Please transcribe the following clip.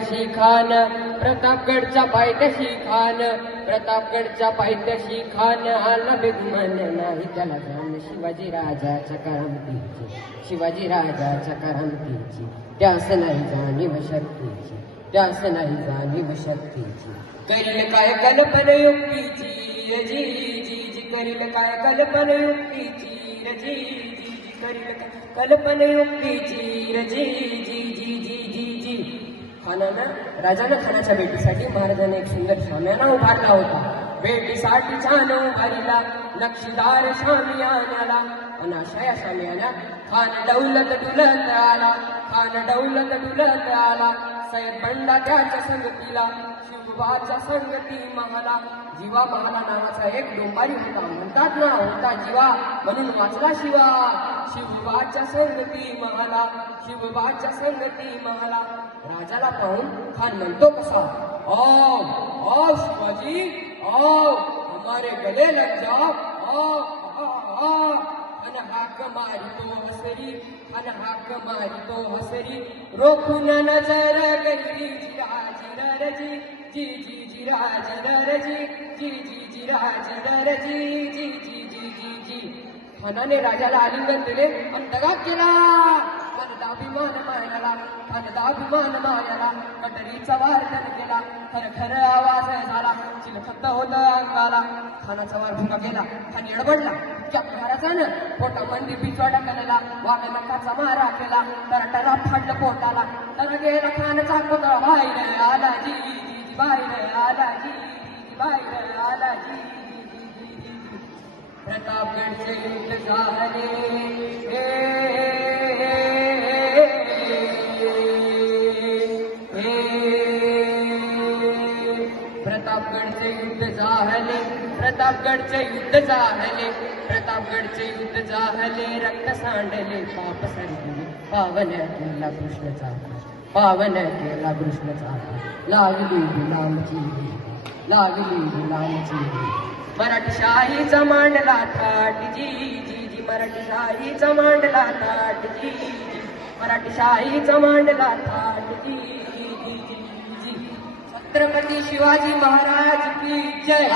पायथ्याशी खान, प्रतापगडच्या पायथ्याशी खान, प्रतापगडच्या पायथ्याशी खान, आला बेगुमान नाही त्याला जाण, शिवाजी राजाच्या करामतीची, शिवाजी राजाच्या करामतीची, त्यास नाही जाणीव शक्तीची, त्यास नाही जाणीव शक्तीची. करील काय कल्पनयुक्तीची जी जी जी, करील काय कल्पनयुक्तीची जी जी जी, करील काय कल्पनयुक्तीची जी जी जी जी जी जी. राजानं खानाच्या भेटीसाठी महाराजांनी एक सुंदर शामियाना उभारला होता. भेटीसाठी छान उभारीला नक्षीदार शामियान्याला, आणि अशा या शामियान्यात खान डौलत डुलत आला, खान डौलत डुलत आला. सय्यद बंडा त्याच्या संगतीला, शिवबाच्या संगती महाला. जीवा महाला नावाचा एक डोंबारी होता, म्हणतात ना होता जीवा म्हणून वाचला शिवा. शिवबाच्या संगती महाला, शिवबाच्या संगती महाला. राजाला पाहून खान म्हणतो कसा, आओ आओ शिवाजी आओ, हमारे गले लग जाओ आओ. अन हाक मारितो हसरी, अन हाक मारितो हसरी, रोखून नजर गैरी जिराजिर जी जी जी जिराजिर जी जी जी जिराजिर जी जी जी जी जी जी. खानाने राजाला आलिंगन दिले आणि दगा केला. अभिमान मायाला, अभिमान मायाला, कटरीचा वार्धन केला. खर खर आवाज झाला, चिलखत होत अंगाला. खानाचा वार भुका गेला, खान एडबडला. इतक्या महाराजानं पोटा मंदी पिचवाडा केलेला, वाघ नकाचा मारा केला. तर टरा फाडलं पोटाला, तर गेला खानाचा पुतळा बाहेर आला जी जी, बाहेर आला जी जी, बाहेर आला जी. प्रतापगडचे युद्ध झाले, प्रतापगडचे युद्ध झाले, प्रतापगडचे युद्ध झाले, प्रतापगडचे युद्ध झाले. रक्त सांडले पाप सरले, पावन केला कृष्णचा, पावन केला कृष्णचा. लागली गुलामची, लागली गुलामची. मराठीशाहीचा मांडला थाट जी जी जी, मराठीशाहीचा मांडला थाट जी जी, मराठीशाहीचा मांडला थाट जी जी जी जी. छत्रपती शिवाजी महाराज की जय.